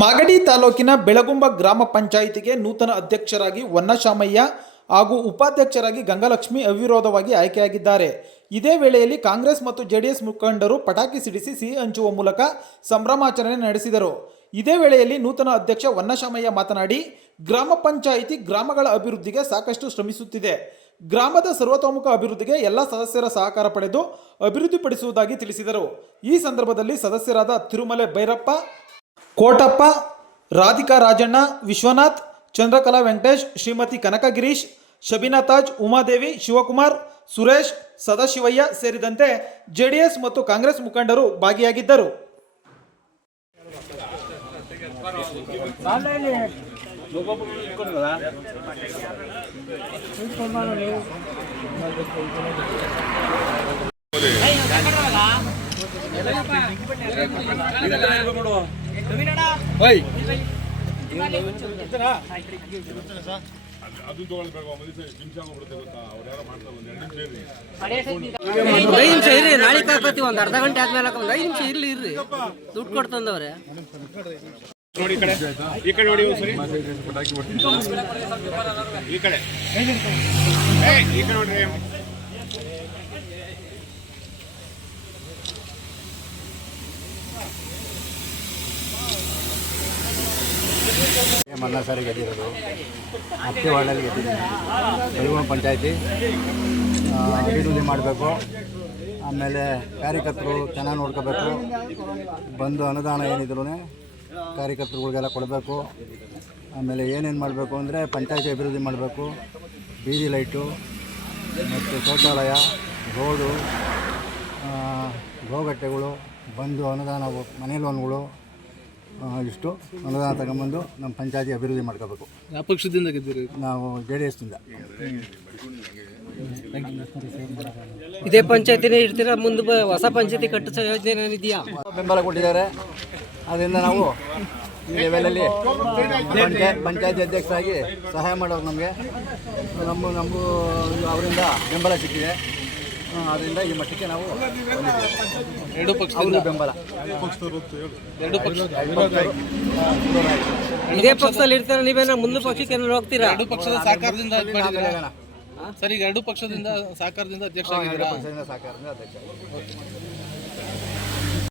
ಮಾಗಡಿ ತಾಲೂಕಿನ ಬೆಳಗುಂಬ ಗ್ರಾಮ ಪಂಚಾಯಿತಿಗೆ ನೂತನ ಅಧ್ಯಕ್ಷರಾಗಿ ವನ್ನಶಾಮಯ್ಯ ಹಾಗೂ ಉಪಾಧ್ಯಕ್ಷರಾಗಿ ಗಂಗಲಕ್ಷ್ಮಿ ಅವಿರೋಧವಾಗಿ ಆಯ್ಕೆಯಾಗಿದ್ದಾರೆ. ಇದೇ ವೇಳೆಯಲ್ಲಿ ಕಾಂಗ್ರೆಸ್ ಮತ್ತು ಜೆಡಿಎಸ್ ಮುಖಂಡರು ಪಟಾಕಿ ಸಿಡಿಸಿ ಸಿಹಿ ಹಂಚುವ ಮೂಲಕ ಸಂಭ್ರಮಾಚರಣೆ ನಡೆಸಿದರು. ಇದೇ ವೇಳೆಯಲ್ಲಿ ನೂತನ ಅಧ್ಯಕ್ಷ ವನ್ನಶಾಮಯ್ಯ ಮಾತನಾಡಿ, ಗ್ರಾಮ ಪಂಚಾಯಿತಿ ಗ್ರಾಮಗಳ ಅಭಿವೃದ್ಧಿಗೆ ಸಾಕಷ್ಟು ಶ್ರಮಿಸುತ್ತಿದೆ. ಗ್ರಾಮದ ಸರ್ವತೋಮುಖ ಅಭಿವೃದ್ಧಿಗೆ ಎಲ್ಲ ಸದಸ್ಯರ ಸಹಕಾರ ಪಡೆದು ಅಭಿವೃದ್ಧಿಪಡಿಸುವುದಾಗಿ ತಿಳಿಸಿದರು. ಈ ಸಂದರ್ಭದಲ್ಲಿ ಸದಸ್ಯರಾದ ತಿರುಮಲೆ ಭೈರಪ್ಪ, ಕೋಟಪ್ಪ, ರಾಧಿಕಾ ರಾಜಣ್ಣ, ವಿಶ್ವನಾಥ್, ಚಂದ್ರಕಲಾ ವೆಂಕಟೇಶ್, ಶ್ರೀಮತಿ ಕನಕ ಗಿರೀಶ್, ಶಬೀನಾ ತಾಜ್, ಉಮಾದೇವಿ, ಶಿವಕುಮಾರ್, ಸುರೇಶ್, ಸದಾಶಿವಯ್ಯ ಸೇರಿದಂತೆ ಜೆಡಿಎಸ್ ಮತ್ತು ಕಾಂಗ್ರೆಸ್ ಮುಖಂಡರು ಭಾಗಿಯಾಗಿದ್ದರು. ಅದು ತಗೊಳ್ಬೇಕು. ಐದು ನಿಮಿಷ ಇರ್ರಿ, ನಾಳೆ ಕಾಕತ್ತೀವಿ. ಒಂದು ಅರ್ಧ ಗಂಟೆ ಆದ್ಮೇಲೆ ಒಂದು 5 ನಿಮಿಷ ಇರ್ಲಿ ದುಡ್ಡು ಕೊಡ್ತಂದವ್ರೆ. ನೋಡಿ ಈ ಕಡೆ ನೋಡಿ ಸರಿ, ಈ ಕಡೆ ನೋಡ್ರಿ. ಮನ್ನ ಸಾರಿ ಗೆದ್ದಿರೋದು, ಹತ್ತಿ ವಾರ್ಡಲ್ಲಿ ಗೆದ್ದಿದ್ದೀನಿ. ಬೆಳಗುಂಬ ಪಂಚಾಯತಿ ಅಭಿವೃದ್ಧಿ ಮಾಡಬೇಕು. ಆಮೇಲೆ ಕಾರ್ಯಕರ್ತರು ಚೆನ್ನಾಗಿ ನೋಡ್ಕೋಬೇಕು. ಬಂದು ಅನುದಾನ ಏನಿದ್ರು ಕಾರ್ಯಕರ್ತರುಗಳಿಗೆಲ್ಲ ಕೊಡಬೇಕು. ಆಮೇಲೆ ಏನೇನು ಮಾಡಬೇಕು ಅಂದರೆ ಪಂಚಾಯತಿ ಅಭಿವೃದ್ಧಿ ಮಾಡಬೇಕು. ಬೀದಿ ಲೈಟು ಮತ್ತು ಶೌಚಾಲಯ, ರೋಡು, ಗೋಗಟ್ಟೆಗಳು, ಬಂದು ಅನುದಾನ, ಮನೆ ಲೋನ್ಗಳು, ಇಷ್ಟು ಅನುದಾನ ತಗೊಂಬಂದು ನಮ್ಮ ಪಂಚಾಯತಿ ಅಭಿವೃದ್ಧಿ ಮಾಡ್ಕೋಬೇಕು. ಯಾವ ಪಕ್ಷದಿಂದ ಗೆದ್ದಿರಿ? ನಾವು JDS-ನಿಂದ. ಇದೇ ಪಂಚಾಯತಿನೇ ಇರ್ತೀರಾ? ಮುಂದೆ ಹೊಸ ಪಂಚಾಯತಿ ಕಟ್ಟಿಸೋ ಯೋಜನೆ ಇದೆಯಾ? ಬೆಂಬಲ ಕೊಟ್ಟಿದ್ದಾರೆ. ಅದರಿಂದ ನಾವು ಈ ಲೆವೆಲಲ್ಲಿ ಪಂಚಾಯತಿ ಅಧ್ಯಕ್ಷರಾಗಿ ಸಹಾಯ ಮಾಡೋರು. ನಮಗೆ ಅವರಿಂದ ಬೆಂಬಲ ಸಿಕ್ಕಿದೆ. ಅದರಿಂದ ಈ ಮಟ್ಟಕ್ಕೆ ನಾವು ಎರಡು ಪಕ್ಷದಿಂದ ಬೆಂಬಲ. ಇದೇ ಪಕ್ಷದಲ್ಲಿ ಇರ್ತಾರೆ ನೀವೇನ ಮುಂದೆ ಪಕ್ಷಕ್ಕೆ ಏನಾದ್ರು ಹೋಗ್ತೀರಾ? ಎರಡು ಪಕ್ಷದ ಸಹಕಾರದಿಂದ ಸರ್, ಈಗ ಎರಡು ಪಕ್ಷದಿಂದ ಸಹಕಾರದಿಂದ ಅಧ್ಯಕ್ಷ ಆಗಿದ್ದೀರಾ? ಸಹಕಾರದಿಂದ ಅಧ್ಯಕ್ಷ.